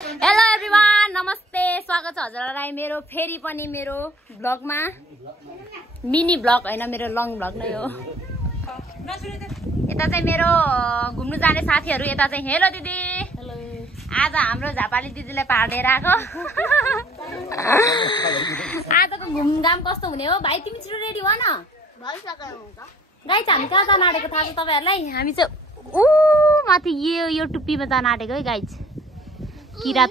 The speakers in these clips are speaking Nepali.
हेलो एभ्रिवान, नमस्ते, स्वागत छ हजुरलाई मेरो फेरि पनि मेरो ब्लगमा। मिनी ब्लग हैन, मेरो लङ ब्लग नै हो। यता चाहिँ मेरो घुम्नु जाने साथीहरु यता चाहिँ। हेलो दिदी। हेलो। आज हाम्रो झापाली दिदीलाई पहाड लिएर आको। आजको घुमघाम कस्तो हुने हो भाइ? तिमी छिटो रेडी हो न? भइसक्यो हुन्छ। गाइस, हामी कहाँ जान आँटेको थाहा छ तपाईहरुलाई? हामी चाहिँ माथि यो टुप्पीमा जान आँटेको है गाइस। किरात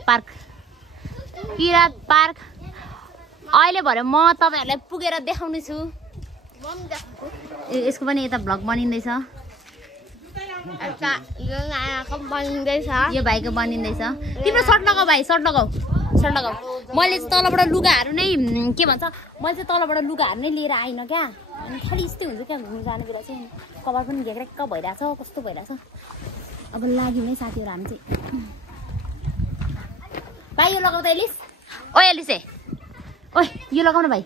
पार्क अहिले भरे म तपाईहरुलाई पुगेर देखाउने छु। यसको पनि यता भ्लग बनिँदैछ। यो भाइको बनिँदैछ। तिम्रो सर्ट लगाऊ भाइ, सर्ट लगाऊ। मैले चाहिँ तलबाट लुगाहरू नै के भन्छ, मैले चाहिँ तलबाट लुगाहरू नै लिएर आइन क्या। अनि खालि यस्तै हुन्छ क्या घुम्नु जाने बेला चाहिँ। कपाल पनि घेक्रेक्क भइरहेछ, कस्तो भइरहेछ। अब लाग्यो नै साथीहरु हामी चाहिँ। भाइ यो लगाउ त एलिस। ओ एलिस ए, ओइ यो लगाउ न भाइ।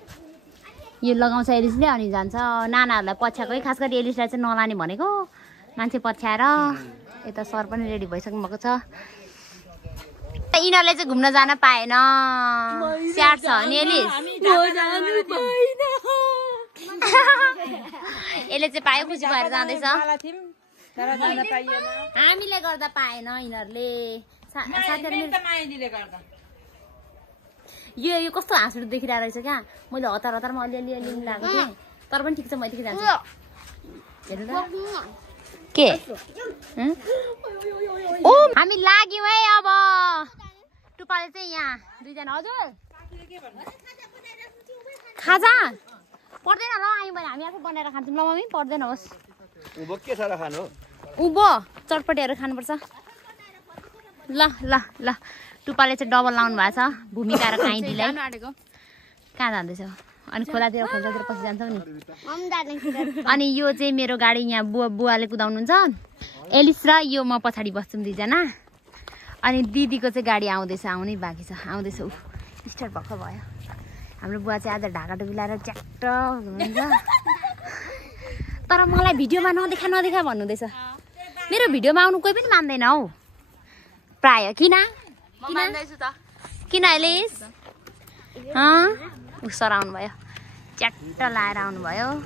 यो लगाउँछ एलिसले अनि जान्छ। नानाहरूलाई पछ्याएको है, खास गरी एलिसलाई चाहिँ नलाने भनेको। मान्छे पछ्याएर यता सर पनि रेडी भइसक्नु भएको छ। यिनीहरूले चाहिँ घुम्न जान पाएन, स्याड छ नि एलिस। यसले चाहिँ पायो, खुसी भएर जाँदैछ। हामीले गर्दा पाएन यिनीहरूले। यो कस्तो हाँसुटो देखिरहेको रहेछ क्या। मैले हतारमा अलिअलि लगाएको थिएँ, तर पनि ठिक छ। म यतिकै जान्छु। हेर्नु त के ओ हामी लाग्यौँ है। अब टुपाले चाहिँ यहाँ दुईजना। हजुर खाजा पर्दैन ल, आयौँ भने हामी आफै बनाएर खान्छौँ ल मम्मी। पर्दैन होस्। उभो के छ र खानु? उभो चटपटीहरू खानुपर्छ। ल ल ल, टुपाले चाहिँ डबल लाउनु भएको छ। भूमिका र काइँदीलाई कहाँ जाँदैछ? अनि खोलातिर पछि जान्छौ नि। अनि यो चाहिँ मेरो गाडी यहाँ बुवाले कुदाउनुहुन्छ। एलिस र यो म पछाडि बस्छौँ दुईजना। अनि दिदीको चाहिँ गाडी आउँदैछ, आउनै बाँकी छ। आउँदैछ, ऊ स्टार्ट भर्खर भयो। हाम्रो बुवा चाहिँ आज ढाका टोपी लाएर च्याक्ट हुनुहुन्छ। तर मलाई भिडियोमा नदेखा भन्नुहुँदैछ। मेरो भिडियोमा आउनु कोही पनि मान्दैन हौ प्राय। किन एलिस? सर आउनुभयो, च्याट्ट लाएर आउनुभयो।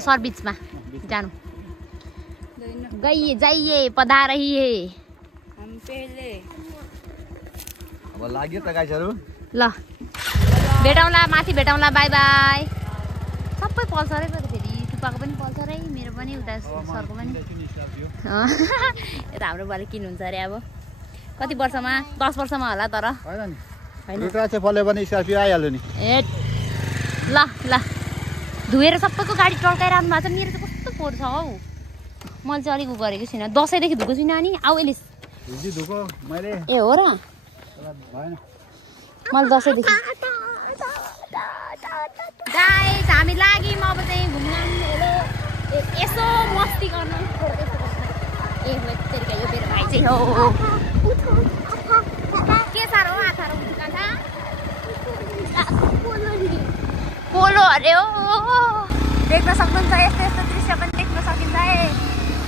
सर बिचमा जानु। जाइए पधार रहिए। अब लाग्यो त गाइसहरु। ल भेटौँला, माथि भेटौँला। By by. सबै पल्सरै पऱ्यो फेरि। टुप्पाको पनि पल्सरै, मेरो पनि, उता सरको पनि। यता हाम्रो बुवाले किन्नुहुन्छ अरे। अब कति वर्षमा? 10 वर्षमा होला। तर ए ल धुएर सबैको गाडी टल्काइरहनु भएको छ। मेरो चाहिँ कस्तो फोहोर छ हौ। मैले चाहिँ अलिक उ गरेको छुइनँ, दसैँदेखि धुएको छुइनँ। अनि आऊ एलिस। ए हो र? मैले दसैँदेखि। गाइस, हामी लाग्यौँ अब चाहिँ घुम्न। यसो मस्ती गर्नु। ए तेरिका यो मेरो भाइ चाहिँ हो। के साह्रो हो आँखाहरू उठ्छ? पोलो अरे हो। देख्न सक्नुहुन्छ, यस्तो दृश्य पनि देख्न सकिन्छ है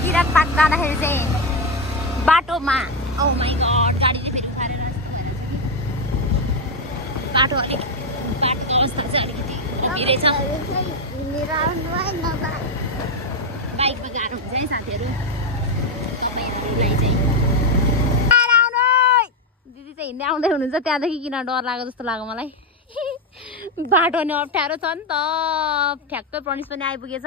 किरात पार्क जाँदाखेरि चाहिँ। बाटोमा ओ माइ गड, गाडीले फेरि उखालेर बाटोको अवस्था चाहिँ अलिकति भिरै छ। बाइकमा गाह्रो हुन्छ है साथीहरू। दिदी चाहिँ हिँड्दै आउँदै हुनुहुन्छ, त्यहाँदेखि किन डर लाग्यो जस्तो लाग्यो मलाई। बाटो नि अप्ठ्यारो छ नि त। ठ्याक्कै प्रणेश पनि आइपुगेछ।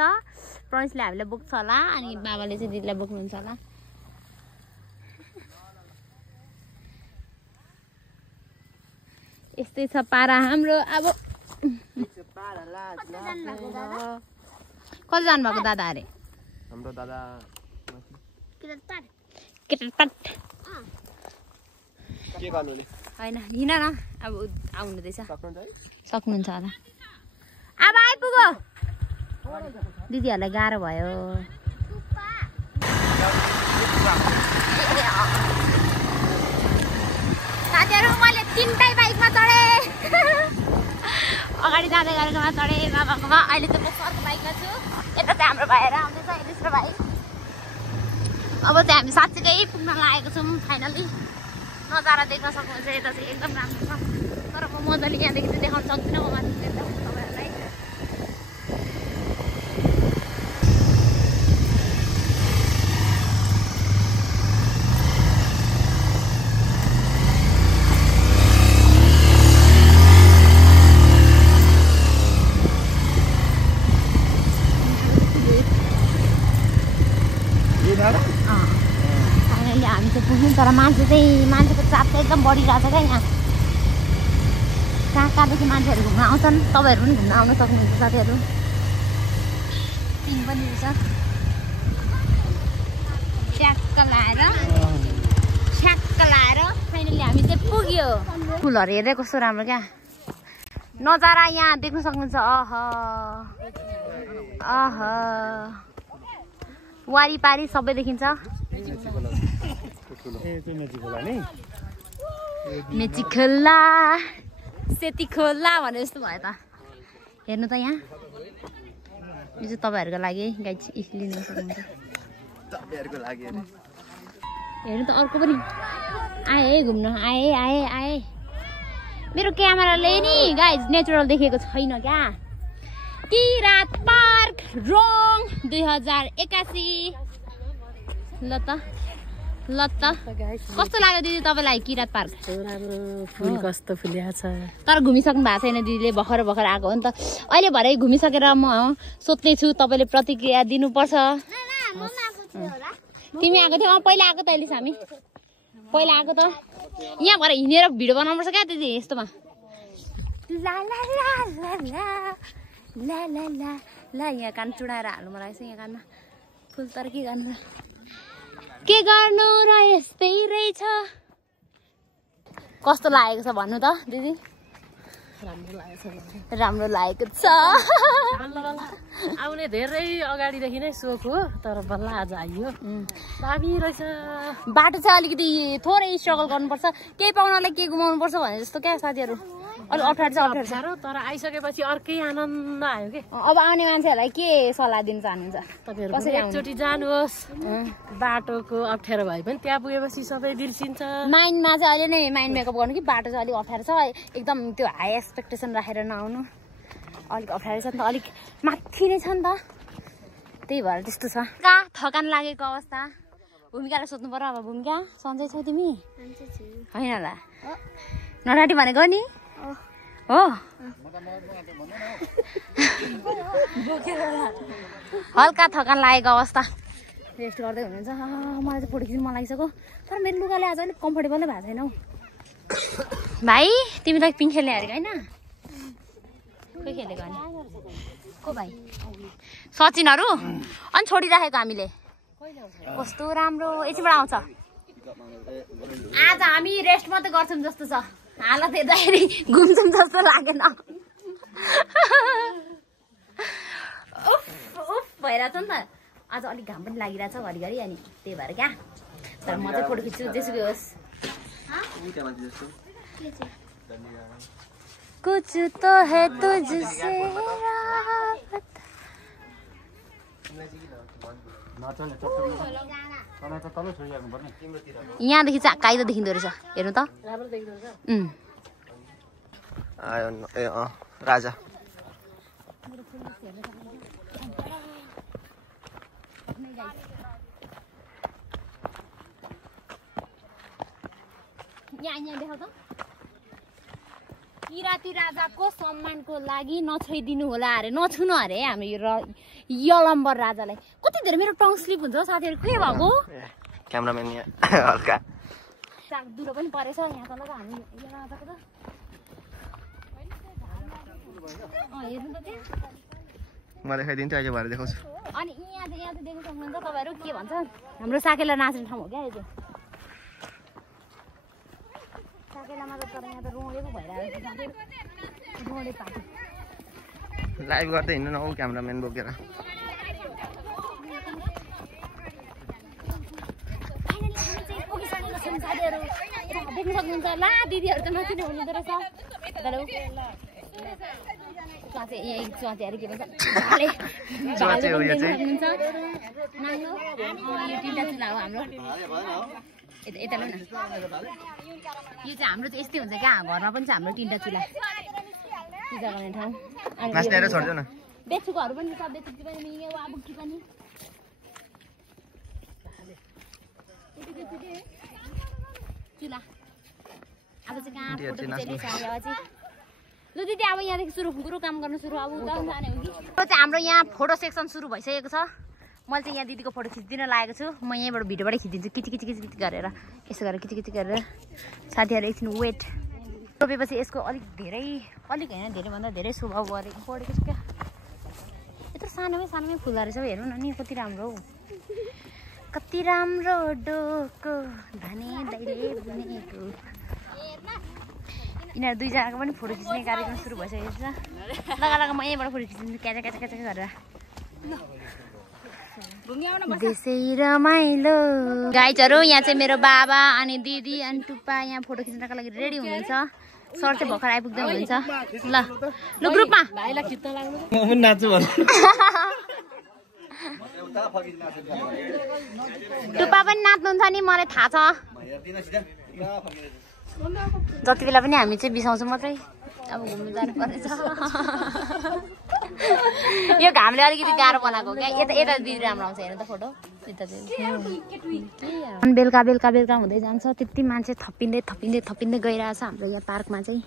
प्रणेशले हामीलाई बोक्छ होला, अनि बाबाले चाहिँ दिदीलाई बोक्नुहुन्छ होला। यस्तै छ पारा हाम्रो। अब कति जानुभएको दादा अरे? हाम्रो दादा केटापाट के गर्नुले हैन, हिँड न। अब आउनुहुँदैछ, सक्नुहुन्छ होला। अब आइपुग्यो। दिदीहरूलाई गाह्रो भयो। साथीहरू, मैले 3टै बाइकमा चढेँ। अगाडि जाँदै गरेकोमा चढेँ बाबाकोमा। अहिले चाहिँ म सरको बाइकमा छु। यता चाहिँ हाम्रो भाइहरू आउँदैछ, एलिस र भाइ। अब चाहिँ हामी साँच्चीकै पुग्न लागेको छौँ फाइनली। नजारा देख्न सक्नुहुन्छ यता चाहिँ एकदम राम्रो छ, तर म मजाले यहाँदेखि चाहिँ देखाउन सक्दिनँ म माथि तपाईँहरूलाई। फाइनली हामी चाहिँ पुग्यौँ, तर मान्छेको चाप चाहिँ एकदम बढिरहेको छ क्या यहाँ। कहाँ कहाँदेखि मान्छेहरू घुम्न आउँछन्, तपाईँहरू पनि घुम्न आउन सक्नुहुन्छ साथीहरू। पिङ पनि रहेछ, छ्याक्क लाएर फाइनली हामी चाहिँ पुग्यो। फुलहरू हेर्दै कस्तो राम्रो क्या नजारा यहाँ देख्न सक्नुहुन्छ। वारिपारी सबै देखिन्छ। मेची खोला सेती खोला भने जस्तो भयो त। हेर्नु त यहाँ, यो चाहिँ तपाईँहरूको लागि है गाइड लिन सक्नुहुन्छ। हेर्नु त अर्को पनि आए है घुम्न, आए। मेरो क्यामेराले नि गाइज नेचुरल देखेको छैन क्या। Kirat park wrong 2081। ल त कस्तो लाग्यो दिदी तपाईँलाई किरात पार्क? राम्रो फुल कस्तो फुलिया छ। तर घुमिसक्नु भएको छैन दिदीले, भर्खर आएको हो नि त। अहिले भरे घुमिसकेर म सोध्दैछु, तपाईँले प्रतिक्रिया दिनुपर्छ। तिमी आएको थियौ? पहिला आएको त अहिले हामी पहिला आएको त। यहाँ भएर हिँडेर भिडियो बनाउनुपर्छ क्या दिदी यस्तोमा। ला यहाँ कान चुडाएर हाल्नु मलाई चाहिँ यहाँ कानमा फुल। तर के गर्नु र यस्तै रहेछ। कस्तो लागेको छ भन्नु त दिदी? राम्रो लागेको छ। आउने धेरै अगाडिदेखि नै सोख हो, तर बल्ल आज आइयो। दामी रहेछ। बाटो चाहिँ अलिकति थोरै स्ट्रगल गर्नुपर्छ, केही पाउनलाई केही गुमाउनु पर्छ भने जस्तो क्या साथीहरू। अलिक अप्ठ्यारो छ। तर आइसकेपछि अर्कै आनन्द आयो कि। अब आउने मान्छेहरूलाई के सल्लाह दिन चाहनुहुन्छ? तपाईँहरू एकचोटि जानुहोस्। बाटोको अप्ठ्यारो भए पनि त्यहाँ पुगेपछि सबै बिर्सिन्छ। माइन्डमा चाहिँ अहिले नै माइन्ड मेकअप गर्नु कि बाटो चाहिँ अलिक अप्ठ्यारो छ, एकदम त्यो हाई एक्सपेक्टेसन राखेर नआउनु। अलिक अप्ठ्यारो छ नि त, अलिक माथि नै छ नि त, त्यही भएर त्यस्तो छ। कहाँ थकान लागेको अवस्था भूमिकालाई सोध्नु पर्यो। अब भूमिका सन्चै छौ तिमी? होइन होला नडाटी भनेको नि हो। हल्का थकान लागेको अवस्था, रेस्ट गर्दै हुनुहुन्छ। मलाई चाहिँ फोटो खिच्नु मन लागिसक्यो, तर मेरो लुगाले आज अलिक कम्फर्टेबलै भएको छैन हौ। भाइ तिमीलाई पिङ खेल्ने अरे होइन? कोही खेलेको अनि को भाइ? सचिनहरू अनि छोडिराखेको हामीले। कस्तो राम्रो एकछिनबाट आउँछ। आज हामी रेस्ट मात्रै गर्छौँ जस्तो छ, हालत हेर्दाखेरि घुम्छौँ जस्तो लागेन। उफ भइरहेछ नि त, आज अलिक घाम पनि लागिरहेछ घरिघरि, अनि त्यही भएर क्या। तर म चाहिँ फोटो खिच्छु जेसुकै होस्। कुछ तो है तुझसे यहाँदेखि चाहिँ काइदो देखिँदो रहेछ, हेर्नु त। राजा यहाँ देखाउ त। किराती राजाको सम्मानको लागि नछोइदिनु होला अरे, नछुनु अरे हाम्रो यलम्बर राजालाई। कति धेरै मेरो टङ स्लिप हुन्छ साथीहरू, के भएको? क्यामेराम्यान यहाँ हल्का दुलो पनि परेछ यहाँ तल त। हामी राजाको त हेर्नु त त्यहाँ म देखाइदिन्छु, अहिले भएर देखाउँछु। अनि यहाँ चाहिँ देख्नु सक्नुहुन्छ तपाईँहरू। के भन्छ हाम्रो साकेला नाच्ने ठाउँ हो क्या यो चाहिँ। साकेलामा त तर यहाँ त रोडेको भइरहेको छ साथीहरू, रोडे पार्टी। लाइभ गर्दै हिँड्नु न हौ क्यामेराम्यान बोकेर। साथीहरू देख्नु सक्नुहुन्छ। ला दिदीहरू त नचिने हुनुहुँदो रहेछ। चुवाचेहरू के भन्छ चुवाचे हो यो चाहिँ। यो 3टा चुला हो हाम्रो। यता ल न, यो चाहिँ हाम्रो चाहिँ यस्तै हुन्छ क्या, घरमा पनि छ हाम्रो 3टा चुला पूजा गर्ने ठाउँ। नाच्नेहरू छोड्छ न। बेचुकोहरू पनि छ, बेचुकी पनि मिल्ने वाबुकी पनि। चुला अब चाहिँ कहाँ फोटो खिचेर लु दिदी अब यहाँदेखि सुरु गुरु काम गर्न सुरु। अब उता जाने हो कि चाहिँ हाम्रो यहाँ फोटो सेक्सन सुरु भइसकेको छ। मैले चाहिँ यहाँ दिदीको फोटो खिचिदिन लागेको छु। म यहीँबाट भिडियोबाटै खिचिदिन्छु, किचकिच गरेर, यसो गरेर किचकिच गरेर। साथीहरू एकछिन वेट। रोपेपछि यसको अलिक होइन धेरैभन्दा धेरै स्वभाव बढेको छ क्या। यत्रो सानोमै फुल्दो रहेछ। हेर्नु न नि कति राम्रो हौ, कति राम्रो डोको धनी दैले बुनेको। यिनीहरू दुईजनाको पनि फोटो खिच्ने कार्यक्रम सुरु भइसकेको छ। लगा म यहीँबाट फोटो खिचिदिन्छु क्याचा गरेर। देशै रमाइलो। गाइजहरू यहाँ चाहिँ मेरो बाबा अनि दिदी अनि टुप्पा यहाँ फोटो खिच्नको लागि रेडी हुनुहुन्छ। सर चाहिँ भर्खर आइपुग्दै हुनुहुन्छ। ल ग्रुपमा टुप्पा पनि नाच्नुहुन्छ नि, मलाई थाहा छ। जति बेला पनि हामी चाहिँ बिसाउँछौँ मात्रै। अब घुम्नु जानु पर्नेछ। यो घामले अलिकति गाह्रो बनाएको क्या। यता दिदी राम्रो आउँछ हेर्नु त फोटो। अनि बेलुका हुँदै जान्छ। त्यति मान्छे थपिँदै गइरहेछ हाम्रो यहाँ पार्कमा चाहिँ।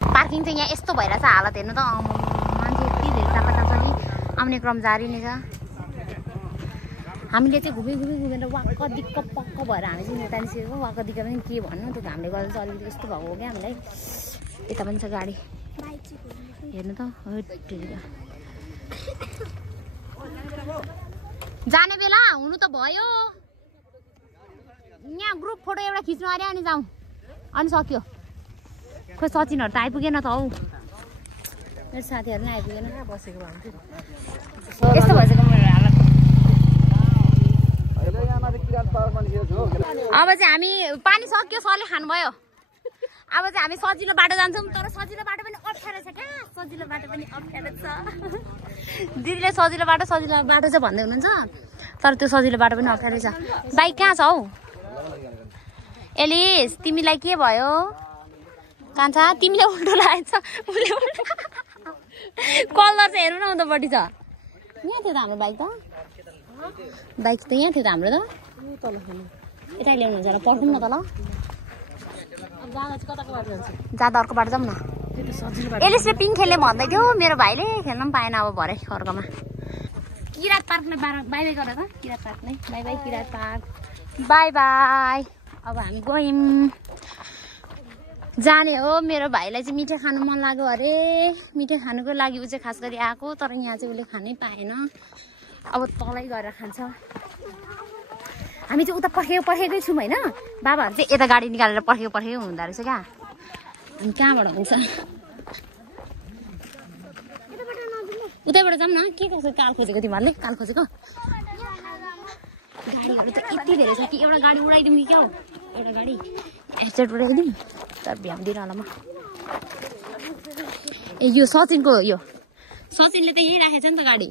पार्किङ चाहिँ यहाँ यस्तो भइरहेछ हालत। हेर्नु त मान्छे यति धेरै चापाचाप छ कि आउने क्रम जारी नै छ। हामीले चाहिँ घुमेर वाक्क दिक्क पक्क भएर हामी चाहिँ नेता निस्केको। वाक्क दिक्क पनि के भन्नु, त्यो घामले गर्दा चाहिँ अलिकति यस्तो भएको हो क्या हामीलाई। यता पनि छ गाडी, हेर्नु त। जाने बेला हुनु त भयो। यहाँ ग्रुप फोटो एउटा खिच्नु अरे अनि जाउँ। अनि सक्यो। खोइ सचिनहरू त आइपुगेन त हौ। मेरो साथीहरू नै आइपुगेन। यस्तो भइसक्यो मेरो हालत। अब चाहिँ हामी पानी सक्यो, सरले खानुभयो। अब चाहिँ हामी सजिलो बाटो जान्छौँ। तर सजिलो बाटो पनि अप्ठ्यारो छ क्या। सजिलो बाटो पनि अप्ठ्यारो छ। दिदीले सजिलो बाटो चाहिँ भन्दै हुनुहुन्छ, तर त्यो सजिलो बाटो पनि अप्ठ्यारो छ। बाइक कहाँ छ हौ एलिस? तिमीलाई के भयो कान्छा? तिमीले उल्टो लागेछ। कलर चाहिँ हेर्नु न उतापट्टि छ। यहाँ थियो त हाम्रो बाइक त यहाँ थियो त हाम्रो त। यता ल्याउनुहुन्छ होला, पर्खौँ न त ल। जाँदा अर्को बाटो जाउँ न। एलिसले पिङ खेल्ने भन्दै थियो, मेरो भाइले खेल्न पनि पाएन। अब भरे अर्कोमा किरात पार्कले बाई गरेर त। किरात पार्क नै बाई किरात पार्क बाई। अब हामी गयौँ, जाने हो। मेरो भाइलाई चाहिँ मिठाई खानु मन लाग्यो अरे। मिठाई खानुको लागि ऊ चाहिँ खास गरी आएको, तर यहाँ चाहिँ उसले खानै पाएन। अब तलै गएर खान्छ। हामी चाहिँ उता पर्खेकै छौँ होइन। बाबाहरू चाहिँ यता गाडी निकालेर पर्खेको हुँदो रहेछ क्या। अनि कहाँबाट हुन्छ? उतैबाट जाउँ न। के कसो काल खोजेको तिमीहरूले? काल खोजेको गाडीहरू त यति धेरै छ कि एउटा गाडी उडाइदिउँ कि क्या हो? एउटा गाडी एक्सिडेन्ट उडाइदिउँ। तर भ्याउँदिनँ होला म। ए यो सचिनको हो। यो सचिनले त यही राखेछ नि त गाडी।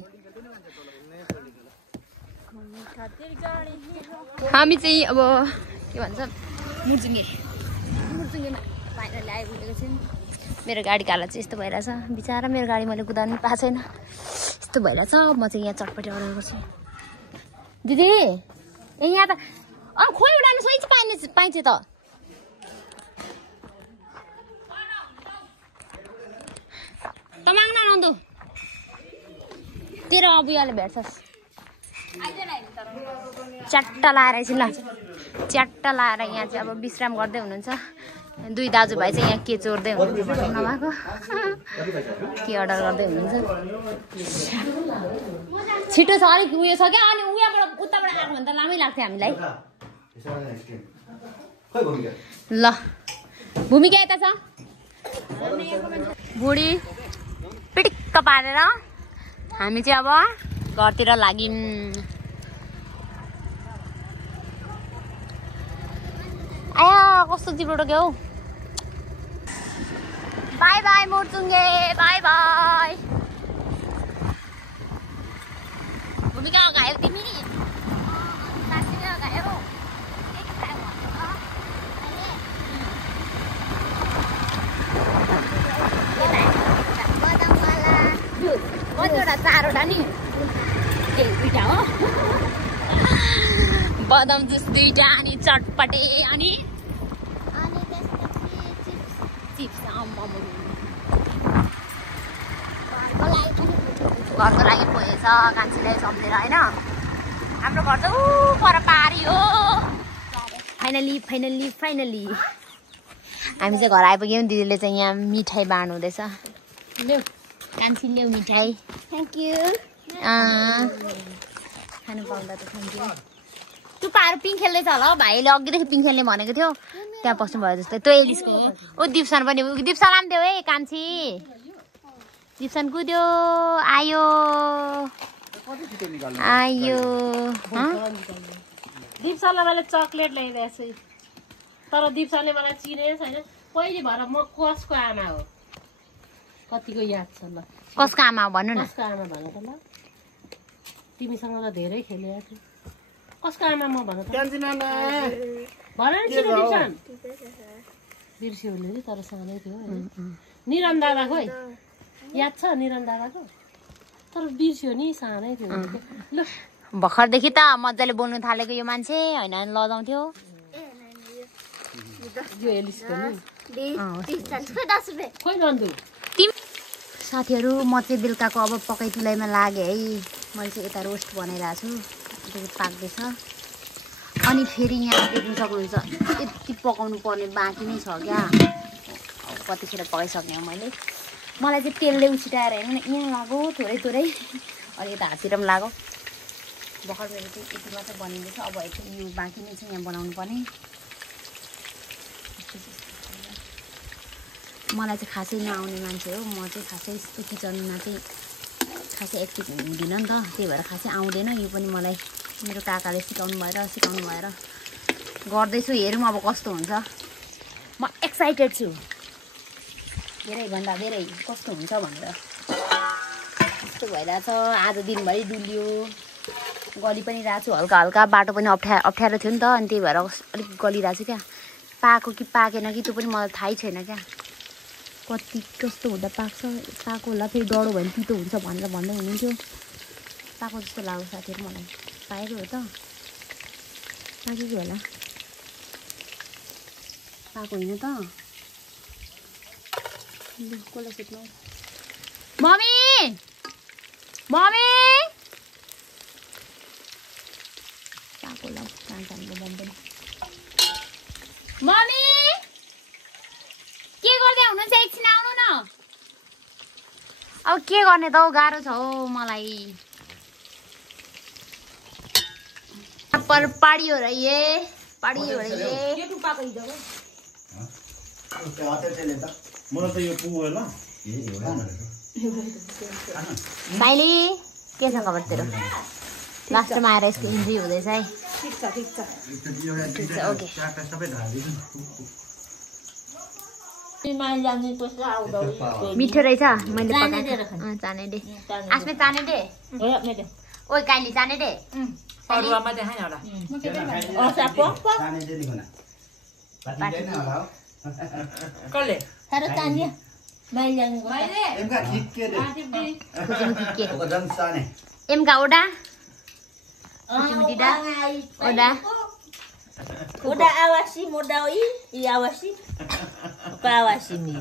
हामी चाहिँ अब के भन्छ मुर्चुङ्गेमा फाइनली आइपुगेको छौँ। मेरो गाडी काला चाहिँ यस्तो भइरहेछ। बिचरा मेरो गाडी मैले कुदाउनु पाएको छैन। यस्तो भइरहेछ। म चाहिँ यहाँ चटपटी अर्डर गर्छु। दिदी ए यहाँ त खोइ उडाल्नु सोही चाहिँ पाइन्छ त। त माग्न नन्दु तेरो अबुयाले भेट्छस्। च्याट्टा लाएर एकछिन ल। च्याट्टा लाएर यहाँ चाहिँ अब विश्राम गर्दै हुनुहुन्छ। दुई दाजुभाइ चाहिँ यहाँ के चोर्दै हुनुहुन्छ नभएको, के अर्डर गर्दै हुनुहुन्छ। छिटो छ, अलिक उयो छ क्या। अनि उयाबाट उताबाट आएको भने त लामै लाग्थ्यो हामीलाई। ल भूमिका यता छ। बुढी पिटिक्क पारेर हामी चाहिँ अब घरतिर लाग्यौँ। आया कस्तो चिप्लो टोक्यो हौ बाई बाई मोर्चुङ्गे बाई बाई भूमिका अगायो तिमी साथीले अगायो कतिवटा 4वटा नि दुईटा हो बदाम जुस 2टा अनि चटपटे अनि चिप्स घरको लागि पोएछ कान्छीलाई सम्झेर होइन हाम्रो घर त ऊ पर पारी हो फाइनली फाइनली फाइनली हामी चाहिँ घर आइपुग्यौँ दिदीले चाहिँ यहाँ मिठाई बाँड्नु हुँदैछ ल्याउ कान्छी ल्याउ मिठाई थ्याङ्क यू खानु पाउँदा त थ्याङ्क यू टुप्पाहरू पिङ खेल्दैछ होला हौ भाइले अघिदेखि पिङ खेल्ने भनेको थियो त्यहाँ बस्नु भयो जस्तै त्यो एलिसको ओ दिप्सन पनि दिप्सन लाम देऊ है कान्छी दिप्सन कुद्यो आयो आयो दिप्सनलाई मैले चक्लेट ल्याइदिएको छु तर दिप्सनले मलाई चिनेको छैन पहिले भएर म कसको आमा हो कतिको याद छ ल कसको आमा हो भन्नु न कसको आमा भन त ल तिमीसँग त धेरै खेलेको छु कसको आमा म भन त भन नि चिनो दिप्सन बिर्स्यो नि तर सानै थियो निरन दादा खोइ याद छ निरन दादाको तर बिर्स्यो नि सानै थियो ल भर्खरदेखि त मजाले बोल्नु थालेको यो मान्छे होइन लजाउँथ्यो यो एलिसको नि खोइ नन्दु साथीहरू म चाहिँ बेलुकाको अब पकाइ तुलाइमा लागेँ है मैले चाहिँ यता रोस्ट बनाइरहेको छु पाक्दैछ अनि फेरि यहाँ देख्नु सक्नुहुन्छ यति पकाउनु पर्ने बाँकी नै छ क्या कतिखेर पकाइसक्ने हो मैले मलाई चाहिँ तेलले उछिटाएर हेर्नु न यहाँ लाग्यो थोरै थोरै अनि यता हाततिर पनि लाग्यो भर्खर मेरो चाहिँ यति मात्रै बनिँदैछ अब यो बाँकी नै छ यहाँ बनाउनु पर्ने मलाई चाहिँ खासै नआउने मान्छे हो म चाहिँ खासै यस्तो किचनमा चाहिँ खासै एक्टिभ हुँदिनँ नि त त्यही भएर खासै आउँदैन यो पनि मलाई मेरो काकाले सिकाउनु भएर गर्दैछु हेरौँ अब कस्तो हुन्छ म एक्साइटेड छु धेरैभन्दा धेरै कस्तो हुन्छ भनेर यस्तो भइरहेछ आज दिनभरि डुल्यो गली पनि रहेको छु हल्का हल्का बाटो पनि अप्ठ्यारो थियो नि त अनि त्यही भएर अलिक गलिरहेको छु क्या पाएको कि पाकेन कि त्यो पनि मलाई थाहै छैन क्या कति कस्तो हुँदा पाएको होला फेरि डढो भयो भने तितो हुन्छ भनेर भन्दै हुनुहुन्थ्यो पाएको जस्तो लाग्यो साथीहरू मलाई पाएको हो त पाकेको होला पाएको होइन त कसलाई सुत्नु मम्मी मम्मी पाएको होला सानो बम पनि मम्मी के गर्दै हुनुहुन्छ एकछिन आउनु न अब के गर्ने त गाह्रो छ हौ मलाई पर पाडियो र ये पाडियो र ये के टु पाकै जाऊ मलाई त यो पुगो ल भाइले के छ खबर तेरो लास्टमा आएर यसको इन्ट्री हुँदैछ है ठिक छ ओके मिठो रहेछ मैले चाने दे आस्मे चाने दे ओइ काइली चाने दे अरुवामा देखाइन होला कसले सारो चानिया एमका ओडा Udah awasi modal i awasi. Apa awasi ni?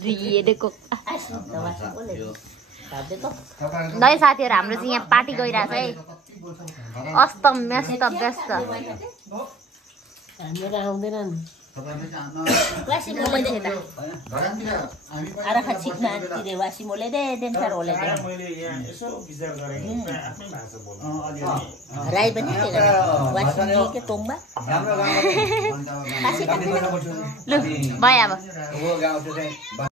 Iya deh kok. Asli awasi boleh. Tapi kok. ल साथीहरु हाम्रो चाहिँ यहाँ पार्टी गइरहेछ है अस्त व्यस्त हामीलाई आउँदैन Wasi mulai deh. Arah kecil nanti deh wasi mulai deh dengar oleh deh. Rai benar ya wasi ni ke tomba. ल भयो अब